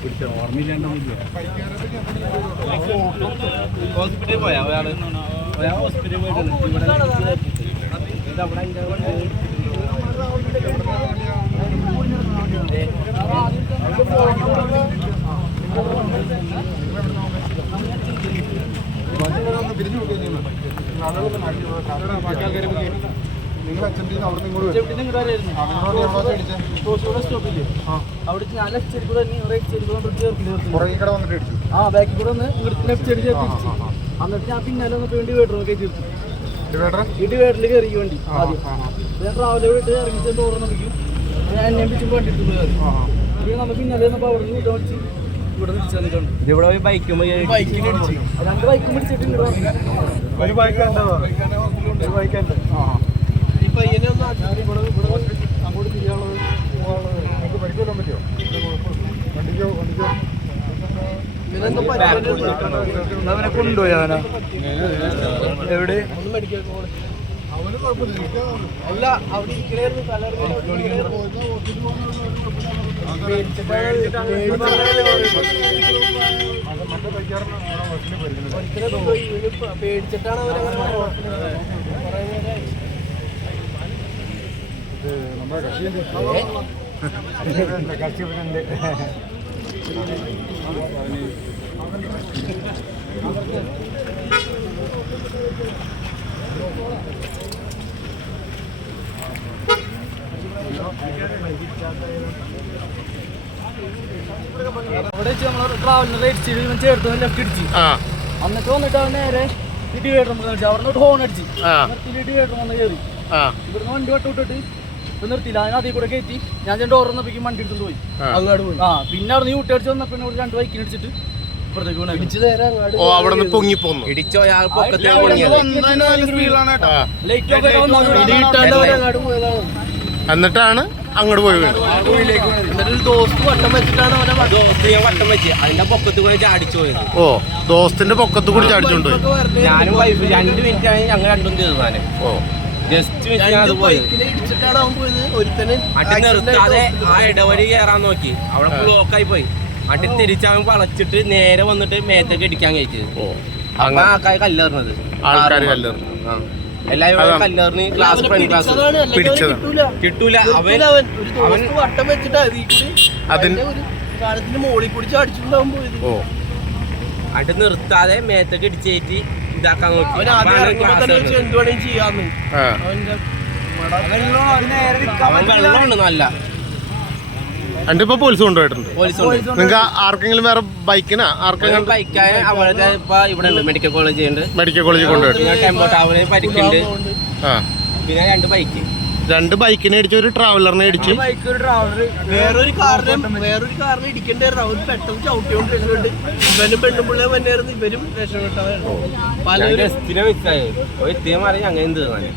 ഇടിച്ചിട്ടറിയോ ഹോസ്പിറ്റലിൽ പോയാ? ഒരാൾ ഒരാൾ ഹോസ്പിറ്റലിൽ പോയിട്ടുണ്ട് ഇവിടെ ഇത് അവിടെ അതിന്റെ കൊണ്ട് നിങ്ങൾ അച്ഛന്റെ അവിടെ അവിടെ ഞാൻ ലെഫ്റ്റ് കൂടെ റൈറ്റ് കൂടെ ആ ബാക്കിൽ കൂടെ ഒന്ന് ഇങ്ങോട്ട് ലെഫ്റ്റ് സൈഡ് ചേർത്ത് എന്നിട്ട് ഞാൻ പിന്നാലെ ഒന്ന് വേണ്ടി വേട്ടർ കയറ്റി നിർത്തി. ഡിവൈഡർ ഇടി വേട്ടിൽ കയറി വണ്ടി ആദ്യം. ഞാൻ ട്രാവലർ വിട്ട് ഇറങ്ങിച്ച് ഡോറ് നോക്കിക്കും ഞാൻ എന്നെ പിടിച്ചും വണ്ടി എടുത്ത് പോയത് പിന്നെ നമ്മൾ പിന്നാലെ വന്നപ്പോൾ അവിടെ നിന്ന് വിളിച്ച് ഇവിടെ ഇവിടെ പോയി ബൈക്കും രണ്ട് ബൈക്കും പിടിച്ചിട്ടുണ്ട് ഒരു ബൈക്ക് ഒരു ബൈക്ക് ഉണ്ട്. ഈ പയ്യനെ ഒന്ന് ആക്കി. ഇവിടെ ഇവിടെ അങ്ങോട്ട് തിരിയാനുള്ളത് പോകാനുള്ളത്. നിങ്ങൾക്ക് വരാൻ പറ്റുമോ വണ്ടിക്കോ വണ്ടിക്കോ? അവനെ കൊണ്ടുപോയി അവനാ. എവിടെ? അല്ല അവിടെ ഇരിക്കണായിരുന്നു പേടിച്ചിട്ടാണ് ഇത് അവിടെ നമ്മൾ ട്രാവലിന് റേറ്റ് ഇവൻ ചേർത്ത് ലെഫ്റ്റ് അടിച്ച് എന്നിട്ട് വന്നിട്ട് അവൻ നേരെ ഡിവൈഡർ നമുക്ക് അടിച്ചു. അവിടെ ഹോൺ അടിച്ച് നിർത്തി ഡിവൈഡർ വന്ന് കയറി ഇവിടുന്ന് വണ്ടി വട്ട് വിട്ടിട്ട് നിർത്തിയില്ല. അതിനകത്ത് കൂടെ കയറ്റി ഞാൻ രണ്ട് ഡോർ വന്നപ്പോഴേക്കും വണ്ടി എടുത്തുകൊണ്ട് പോയി. അങ്ങോട്ട് പോയി. ആ പിന്നെ അവിടെ നീ അടിച്ച് വന്നപ്പോൾ ഇവിടെ രണ്ട് ബൈക്കിന് അടിച്ചിട്ട് ഇപ്പുറത്തേക്ക് വീണു. ഇടിച്ച് നേരെ അങ്ങോട്ട് ഓ അവിടെ നിന്ന് ഇടിച്ചോ അയാൾ പോയതാണ്. എന്നിട്ടാണ് അങ്ങോട്ട് പോയി വീണത്. എന്നിട്ട് ഒരു ദോസ്ത് വട്ടം വെച്ചിട്ടാണ് അവനെ വണ്ടി ഞാൻ വട്ടം വെച്ച്. അതിന്റെ പൊക്കത്ത് പോയി ചാടിച്ചു ഓ ദോസ്തിന്റെ പൊക്കത്ത് കൂടി ചാടിച്ചോണ്ട് പോയി. ഞാനും വൈഫ് രണ്ട് മിനിറ്റ് ആണ് ഞങ്ങൾ രണ്ടും തീർന്നാന് ഓ. ജസ്റ്റ് ഇടിച്ചിട്ടാണ് അവൻ പോയത്. ഒരുത്തന് അടി നിർത്താതെ ആ ഇടവഴി കയറാൻ നോക്കി. അവിടെ ബ്ലോക്കായി പോയി. അട്ടി തിരിച്ചവൻ വളച്ചിട്ട് നേരെ വന്നിട്ട് മേത്തേക്ക് ഇടിക്കാൻ കഴിച്ചത് അങ്ങനെ ആൾക്കാർ കല്ലേറിഞ്ഞത്. ആൾക്കാര് കല്ലെറിഞ്ഞു. ആ. എല്ലാവരും അതാണ്. ക്ലാസ് ഫ്രണ്ട് ക്ലാസ് പിടിച്ചത്. കിട്ടൂല. കിട്ടൂല. അവൻ അവൻ. ഒരു വട്ടം വെച്ചിട്ട് ഒരു കാലത്തിന് മോളിൽ കൂടി ചാടിച്ചിട്ടുണ്ടാവും പോയത്. അട്ടി നിർത്താതെ മേത്തേക്ക് ഇടിച്ചേറ്റി ഇതാക്കാൻ നോക്കി. ചെയ്യാന്ന്. നല്ല. ഇപ്പൊ പോലീസ് കൊണ്ടുപോയിട്ടുണ്ട്. നിങ്ങക്ക് ആർക്കെങ്കിലും വേറെ ബൈക്കിനാ? ആർക്കെങ്കിലും ബൈക്കായ അവിടെ ഇപ്പൊ ഇവിടെ ഉണ്ട് മെഡിക്കൽ കോളേജ് ഉണ്ട് മെഡിക്കൽ കോളേജ് കൊണ്ടുപോയിട്ടുണ്ട് പിന്നെ ടെമ്പോ ടവറിന് പരിക്കുണ്ട്. പിന്നെ രണ്ട് ബൈക്ക്. രണ്ട് ബൈക്കിനെ അടിച്ച് ഒരു ട്രാവലറിനെ അടിച്ച് ബൈക്ക് ഒരു ട്രാവലർ വേറൊരു കാറിനെ വേറൊരു കാറിനെ ഇടിക്കണ്ടായിരുന്നു അവർ പെട്ടെന്ന് ചവിട്ടിയോണ്ട് രക്ഷപ്പെട്ട് ഇവനും പെണ്ണും പിള്ളേം തന്നെയായിരുന്നു ഇവരും രക്ഷപ്പെട്ടവരായിരുന്നു പലരും അങ്ങനെ തീർന്നാണ്